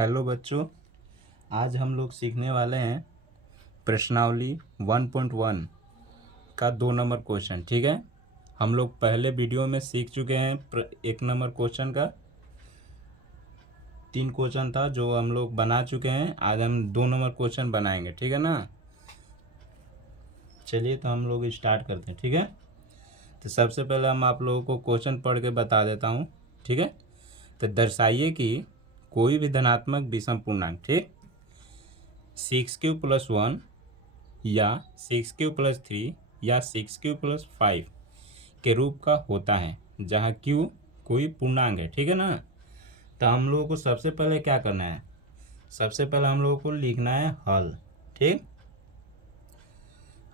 Hello बच्चों, आज हम लोग सीखने वाले हैं प्रश्नावली 1.1 का 2 नंबर क्वेश्चन। ठीक है, हम लोग पहले वीडियो में सीख चुके हैं 1 नंबर क्वेश्चन का 3 क्वेश्चन था जो हम लोग बना चुके हैं। आज हम 2 नंबर क्वेश्चन बनाएंगे, ठीक है ना। चलिए तो हम लोग स्टार्ट करते हैं। ठीक है, तो सबसे पहले हम आप लोगों को क्वेश्चन पढ़ के बता देता हूँ। ठीक है, तो दर्शाइए कि कोई भी धनात्मक विषम पूर्णांक, ठीक, 6 क्यू + 1 या 6 क्यू + 3 या 6 क्यू + 5 के रूप का होता है जहाँ क्यू कोई पूर्णांक है। ठीक है ना। तो हम लोगों को सबसे पहले क्या करना है, सबसे पहले हम लोगों को लिखना है हल। ठीक,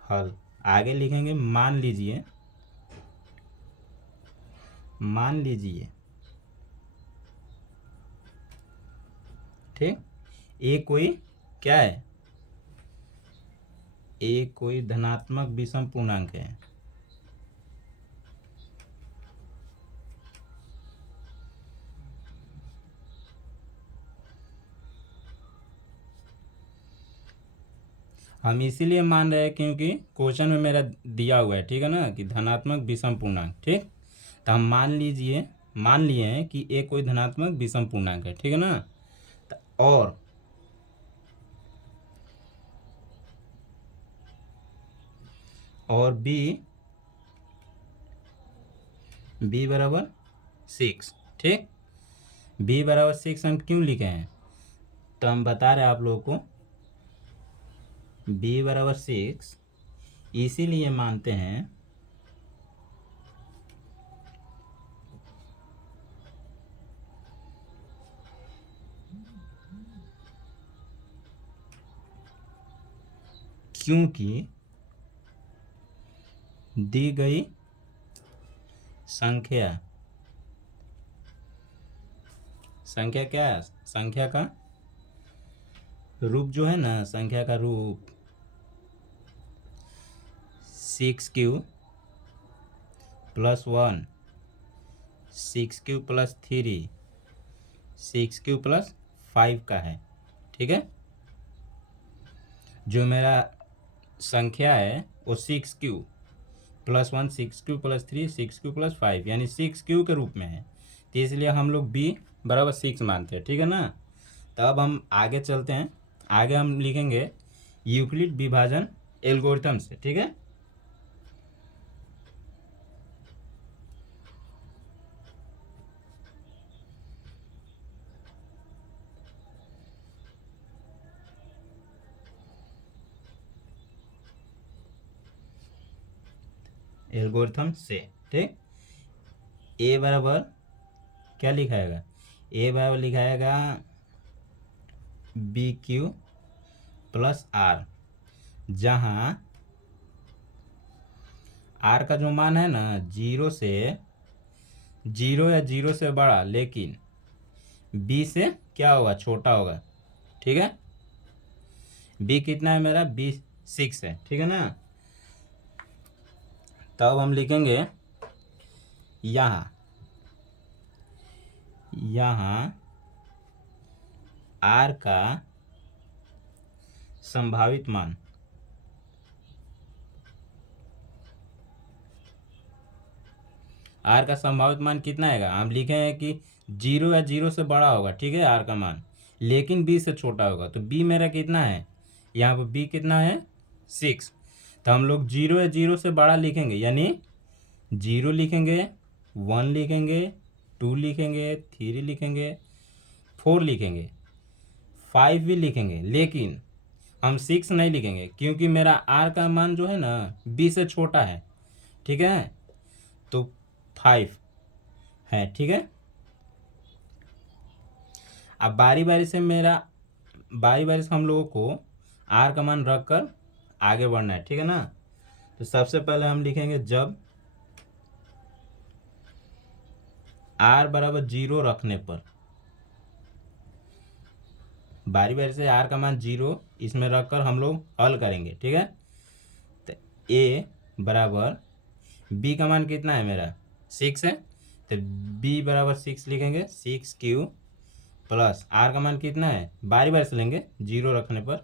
हल आगे लिखेंगे मान लीजिए, मान लीजिए, ठीक, ए कोई क्या है, ए कोई धनात्मक विषम पूर्णांक है। हम इसीलिए मान रहे हैं क्योंकि क्वेश्चन में मेरा दिया हुआ है, ठीक है ना, कि धनात्मक विषम पूर्णांक। ठीक, तो हम मान लिए हैं कि ए कोई धनात्मक विषम पूर्णांक है। ठीक है ना। तो और बी बराबर 6। ठीक, बी बराबर 6 हम क्यों लिखे हैं, तो हम बता रहे हैं आप लोगों को बी बराबर 6 इसीलिए मानते हैं क्योंकि दी गई संख्या क्या है, संख्या का रूप जो है ना, संख्या का रूप 6 क्यू + 1 6 क्यू + 3 6 क्यू + 5 का है। ठीक है, जो मेरा संख्या है वो 6 क्यू + 1 6 क्यू + 3 6 क्यू + 5 यानी 6 क्यू के रूप में है। तो इसलिए हम लोग बी बराबर 6 मानते हैं। ठीक है ना। तो अब हम आगे चलते हैं, आगे हम लिखेंगे यूक्लिड विभाजन एल्गोरिथम से। ठीक है, एल्गोरिथम से। ठीक, ए बराबर क्या लिखाएगा, ए बराबर लिखाएगा BQ + R, जहाँ आर का जो मान है ना 0 या 0 से बड़ा, लेकिन बी से क्या होगा, छोटा होगा। ठीक है, बी कितना है मेरा, बी 6 है। ठीक है ना। तब हम लिखेंगे यहाँ आर का संभावित मान, आर का संभावित मान कितना आएगा, हम लिखे हैं कि 0 या 0 से बड़ा होगा। ठीक है, आर का मान, लेकिन बी से छोटा होगा। तो बी मेरा कितना है, यहाँ पर बी कितना है 6। तो हम लोग 0 या 0 से बड़ा लिखेंगे, यानी 0 लिखेंगे, 1 लिखेंगे, 2 लिखेंगे, 3 लिखेंगे, 4 लिखेंगे, 5 भी लिखेंगे, लेकिन हम 6 नहीं लिखेंगे क्योंकि मेरा आर का मान जो है ना बी से छोटा है। ठीक है, तो 5 है। ठीक है, अब बारी बारी से हम लोगों को आर का मान रख कर आगे बढ़ना है। ठीक है ना। तो सबसे पहले हम लिखेंगे जब आर बराबर 0 रखने पर, बारी बारी से आर का मान 0 इसमें रखकर हम लोग हल करेंगे। ठीक है, तो ए बराबर बी का मान कितना है मेरा 6 है, तो बी बराबर 6 लिखेंगे, 6 क्यू प्लस आर का मान कितना है, बारी बारी से लेंगे, जीरो रखने पर,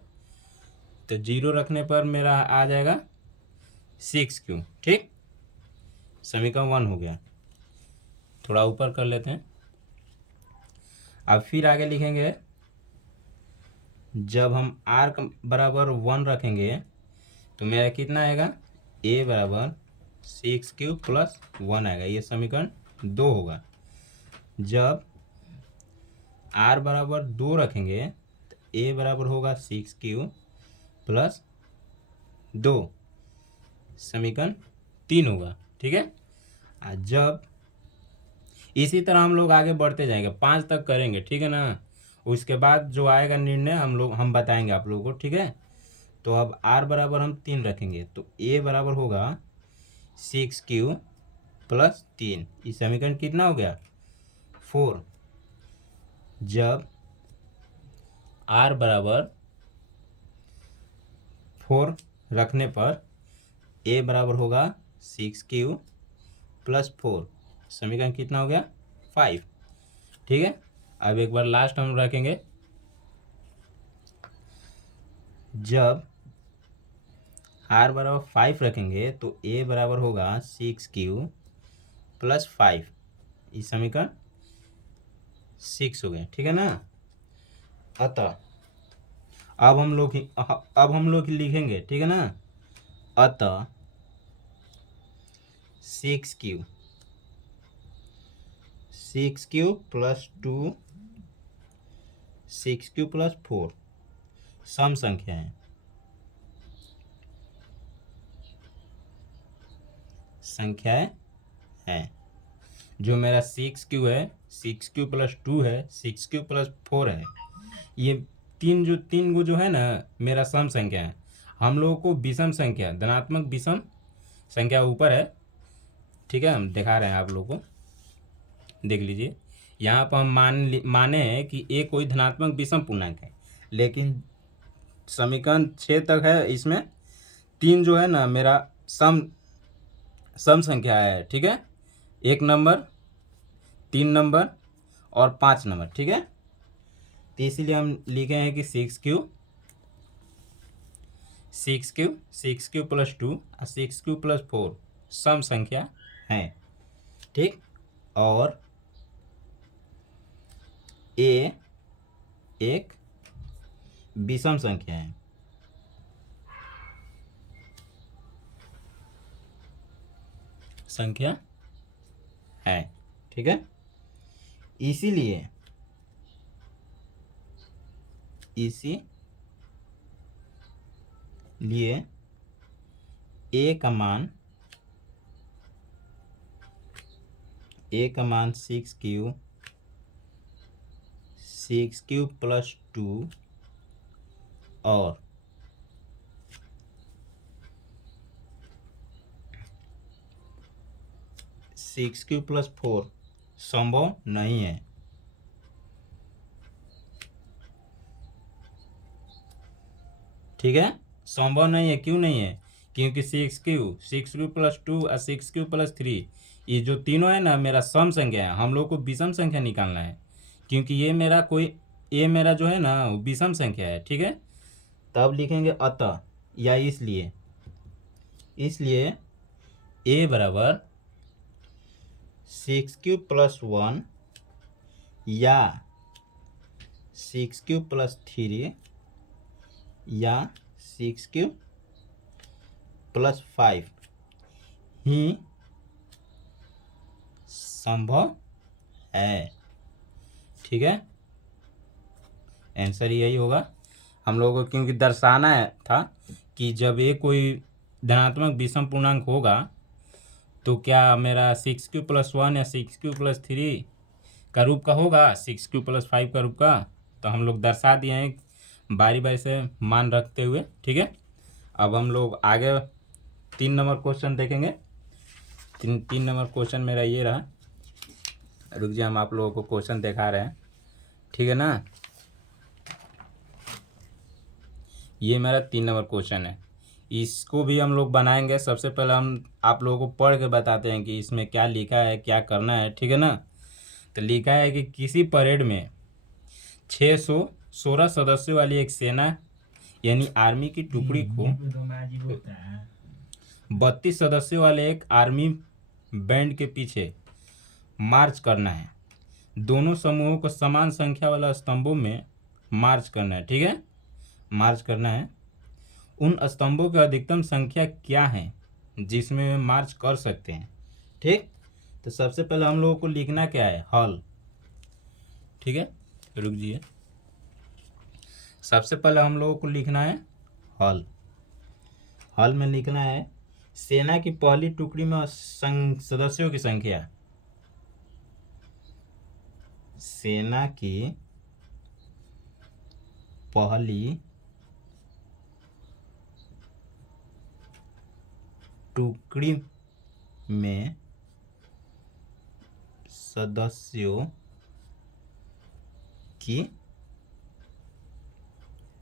तो जीरो रखने पर मेरा आ जाएगा 6Q। ठीक, समीकरण 1 हो गया। थोड़ा ऊपर कर लेते हैं। अब फिर आगे लिखेंगे, जब हम r का बराबर 1 रखेंगे तो मेरा कितना आएगा, a बराबर 6Q प्लस 1 आएगा। ये समीकरण 2 होगा। जब r बराबर 2 रखेंगे तो a बराबर होगा 6Q प्लस 2, समीकरण 3 होगा। ठीक है, जब इसी तरह हम लोग आगे बढ़ते जाएंगे, 5 तक करेंगे। ठीक है ना, उसके बाद जो आएगा निर्णय हम बताएंगे आप लोगों को। ठीक है, तो अब r बराबर हम 3 रखेंगे तो a बराबर होगा 6Q प्लस 3। ये समीकरण कितना हो गया, 4। जब r बराबर 4 रखने पर a बराबर होगा 6Q प्लस 4, समीकरण कितना हो गया, 5। ठीक है, अब एक बार लास्ट हम रखेंगे, जब r बराबर 5 रखेंगे तो a बराबर होगा 6Q प्लस 5। इस समीकरण 6 हो गए। ठीक है ना, अतः अब हम लोग लिखेंगे। ठीक है ना, अतः 6Q प्लस 2 6Q प्लस 4 सम संख्या है। संख्याएं हैं, जो मेरा 6Q है, 6Q प्लस 2 है, 6Q प्लस 4 है, ये तीन गो जो है ना मेरा सम संख्या है। हम लोगों को विषम संख्या, धनात्मक विषम संख्या ऊपर है। ठीक है, हम दिखा रहे हैं आप लोगों को, देख लीजिए। यहाँ पर हम माने हैं कि a कोई धनात्मक विषम पूर्णांक है, लेकिन समीकरण 6 तक है, इसमें 3 जो है ना मेरा सम संख्या है। ठीक है, 1 नंबर, 3 नंबर और 5 नंबर। ठीक है, तो इसीलिए हम लिखे हैं कि 6Q प्लस 2 और 6Q प्लस 4 सम संख्या हैं। ठीक, और a एक विषम संख्या है। संख्या है। ठीक है, इसीलिए a का मान 6Q प्लस 2 और 6Q प्लस 4 संभव नहीं है। ठीक है, संभव नहीं है। क्यों नहीं है, क्योंकि 6Q प्लस 2 और 6Q प्लस 3 ये जो तीनों है ना मेरा सम संख्या है। हम लोग को विषम संख्या निकालना है, क्योंकि ये मेरा जो है ना वो विषम संख्या है। ठीक है, तब लिखेंगे अतः या इसलिए a बराबर 6Q प्लस 1 या 6Q प्लस 3 या 6Q प्लस 5 ही संभव है। ठीक है, आंसर यही होगा। हम लोगों को क्योंकि दर्शाना है था कि जब ये कोई धनात्मक विषम पूर्णांक होगा तो क्या मेरा 6Q प्लस 1 या 6Q प्लस 3 का रूप का होगा, 6Q प्लस 5 का रूप का। तो हम लोग दर्शा दिए हैं बारी बारी से मान रखते हुए। ठीक है, अब हम लोग आगे 3 नंबर क्वेश्चन देखेंगे। 3 नंबर क्वेश्चन मेरा ये रहा। रुक जाइए, हम आप लोगों को क्वेश्चन दिखा रहे हैं। ठीक है ना, ये मेरा 3 नंबर क्वेश्चन है। इसको भी हम लोग बनाएंगे। सबसे पहले हम आप लोगों को पढ़ के बताते हैं कि इसमें क्या लिखा है, क्या करना है। ठीक है ना, तो लिखा है कि किसी परेड में 616 सदस्यों वाली एक सेना यानी आर्मी की टुकड़ी को 32 सदस्यों वाले एक आर्मी बैंड के पीछे मार्च करना है। दोनों समूहों को समान संख्या वाला स्तंभों में मार्च करना है। ठीक है, मार्च करना है। उन स्तंभों की अधिकतम संख्या क्या है जिसमें वे मार्च कर सकते हैं। ठीक, तो सबसे पहले हम लोगों को लिखना क्या है, हॉल। ठीक है, रुक जाइए। सबसे पहले हम लोगों को लिखना है हॉल। हॉल में लिखना है सेना की पहली टुकड़ी में सदस्यों की संख्या। सेना की पहली टुकड़ी में सदस्यों की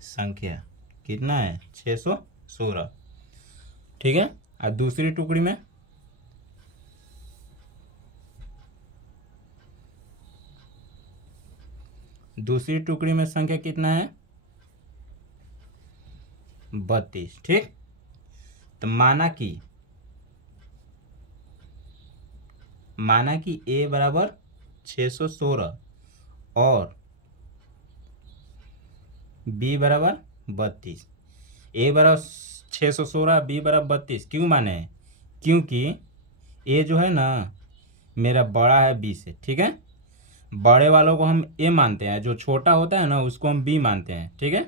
संख्या कितना है, 616। ठीक है, और दूसरी टुकड़ी में संख्या कितना है, 32। ठीक, तो माना कि ए बराबर 616 और बी बराबर 32। ए बराबर 616, बी बराबर 32 क्यों माने हैं, क्योंकि ए जो है ना मेरा बड़ा है बी से। ठीक है, बड़े वालों को हम ए मानते हैं, जो छोटा होता है ना उसको हम बी मानते हैं। ठीक है,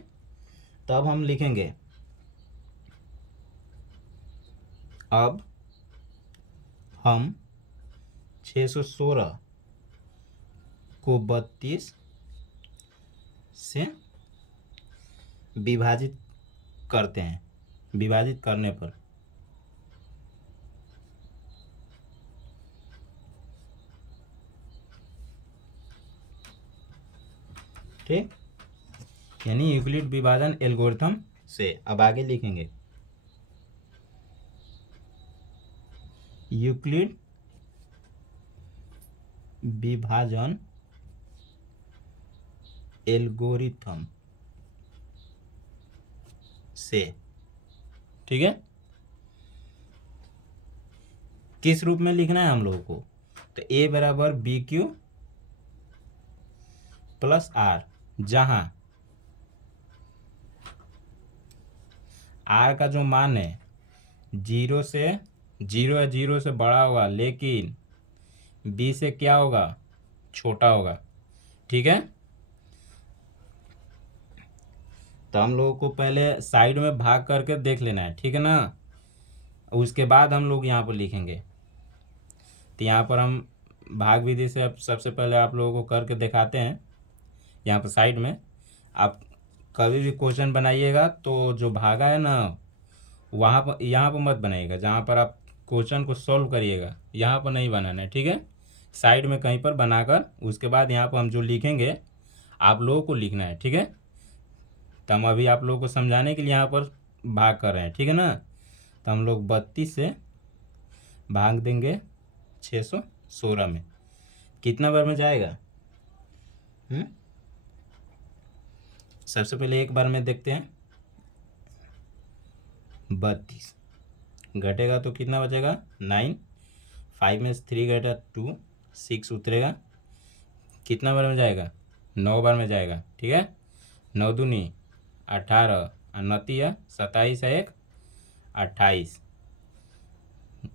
तब हम लिखेंगे, अब हम 616 को 32 से विभाजित करते हैं। विभाजित करने पर ठीक, यानी यूक्लिड विभाजन एल्गोरिथम से। अब आगे लिखेंगे यूक्लिड विभाजन एल्गोरिथम से। ठीक है, किस रूप में लिखना है हम लोगों को, तो ए बराबर बी क्यू प्लस आर, जहां आर का जो मान है 0 या 0 से बड़ा होगा, लेकिन बी से क्या होगा, छोटा होगा। ठीक है, तो हम लोगों को पहले साइड में भाग करके देख लेना है। ठीक है ना, उसके बाद हम लोग यहाँ पर लिखेंगे। तो यहाँ पर हम भाग विधि से अब सबसे पहले आप लोगों को करके दिखाते हैं। यहाँ पर साइड में आप कभी भी क्वेश्चन बनाइएगा तो जो भागा है ना वहाँ पर, यहाँ पर मत बनाइएगा। जहाँ पर आप क्वेश्चन को सॉल्व करिएगा यहाँ पर नहीं बनाना है। ठीक है, साइड में कहीं पर बनाकर उसके बाद यहाँ पर हम जो लिखेंगे आप लोगों को लिखना है। ठीक है, तो हम अभी आप लोगों को समझाने के लिए यहाँ पर भाग कर रहे हैं। ठीक है ना, तो हम लोग 32 से भाग देंगे 616 में, कितना बार में जाएगा। सबसे पहले एक बार में देखते हैं, 32 घटेगा तो कितना बचेगा, 9। 5 में 3 घटा 2, 6 उतरेगा, कितना बार में जाएगा, 9 बार में जाएगा। ठीक है, 9 दूनी 18, 29 27 1 28।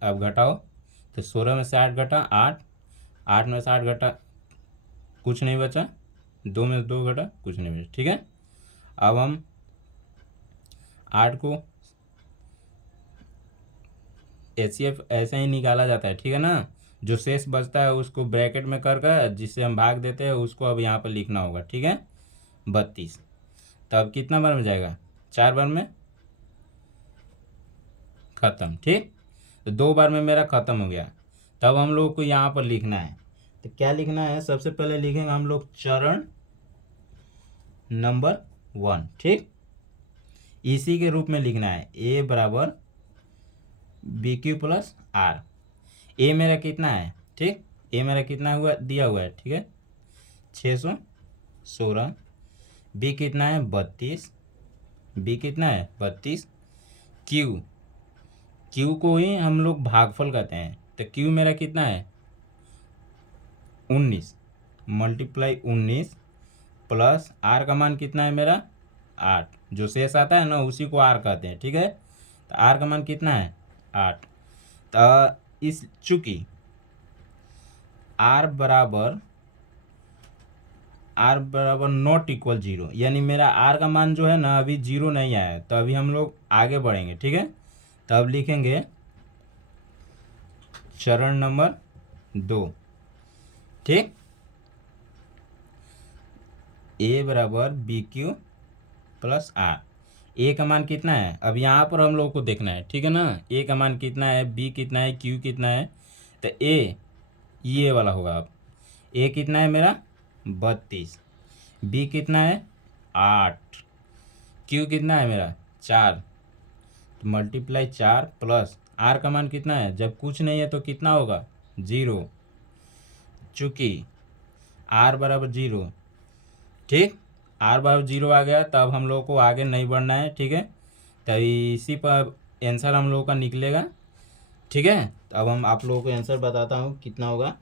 अब घटाओ तो 16 में से 8 घटा 8, 8 में से 8 घटा कुछ नहीं बचा, 2 में से 2 घटा कुछ नहीं बचा। ठीक है, अब हम 8 को HCF ऐसे ही निकाला जाता है। ठीक है ना, जो शेष बचता है उसको ब्रैकेट में कर जिससे हम भाग देते हैं उसको अब यहाँ पर लिखना होगा। ठीक है, 32। तब कितना बार में जाएगा, 4 बार में ख़त्म। ठीक, तो 2 बार में मेरा ख़त्म हो गया। तब हम लोग को यहाँ पर लिखना है, तो क्या लिखना है, सबसे पहले लिखेंगे हम लोग चरण नंबर 1। ठीक, इसी के रूप में लिखना है, ए बराबर बी क्यू प्लस आर। ए मेरा कितना है, ठीक, ए मेरा कितना हुआ दिया हुआ है। ठीक है, 616 बी कितना है 32, बी कितना है 32, क्यू, क्यू को ही हम लोग भागफल कहते हैं, तो क्यू मेरा कितना है 19 मल्टीप्लाई 19 प्लस आर का मान कितना है मेरा 8, जो शेष आता है ना उसी को आर कहते हैं, ठीक है। तो आर का मान कितना है 8। तो इस चूंकि आर बराबर नॉट इक्वल जीरो, यानी मेरा आर का मान जो है ना अभी जीरो नहीं आया है, तो अभी हम लोग आगे बढ़ेंगे, ठीक है। तो अब लिखेंगे चरण नंबर 2, ठीक। ए बराबर बी क्यू प्लस आर, ए का मान कितना है अब यहाँ पर हम लोग को देखना है, ठीक है ना। ए का मान कितना है, बी कितना है, क्यू कितना है, तो ए ये वाला होगा। अब ए कितना है मेरा 32, बी कितना है 8, क्यू कितना है मेरा 4, तो मल्टीप्लाई 4 प्लस आर का मान कितना है, जब कुछ नहीं है तो कितना होगा 0, चूँकि आर बराबर 0, ठीक। आर बराबर 0 आ गया, तब हम लोग को आगे नहीं बढ़ना है, ठीक है। तो इसी पर आंसर हम लोगों का निकलेगा, ठीक है। तो अब हम आप लोगों को आंसर बताता हूँ कितना होगा।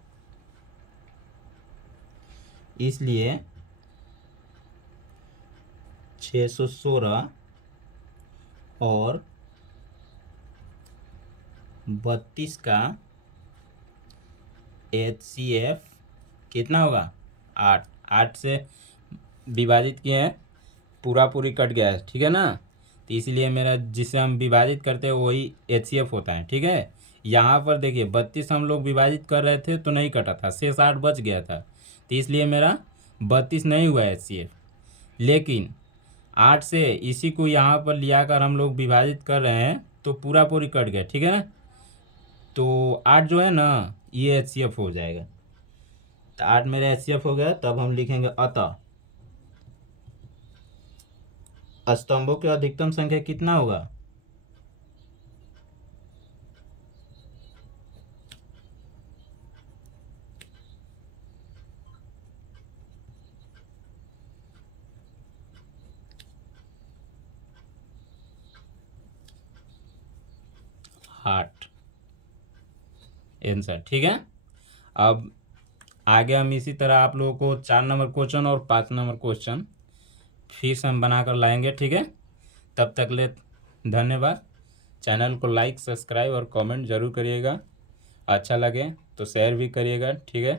इसलिए 616 और 32 का HCF कितना होगा 8, 8 से विभाजित किए हैं, पूरा पूरी कट गया है, ठीक है ना। तो इसलिए मेरा जिसे हम विभाजित करते हैं वही HCF होता है, ठीक है। यहाँ पर देखिए 32 हम लोग विभाजित कर रहे थे तो नहीं कटा था, शेष 8 बच गया था, तो इसलिए मेरा 32 नहीं हुआ HCF। लेकिन 8 से इसी को यहाँ पर लिया कर हम लोग विभाजित कर रहे हैं तो पूरा पूरी कट गया, ठीक है ना। तो 8 जो है ना ये HCF हो जाएगा, तो 8 मेरा HCF हो गया। तब हम लिखेंगे अतः स्तंभों की अधिकतम संख्या कितना होगा, आठ आंसर, ठीक है। अब आगे हम इसी तरह आप लोगों को 4 नंबर क्वेश्चन और 5 नंबर क्वेश्चन फिर से हम बनाकर लाएंगे, ठीक है। तब तक ले धन्यवाद। चैनल को लाइक सब्सक्राइब और कमेंट ज़रूर करिएगा, अच्छा लगे तो शेयर भी करिएगा, ठीक है।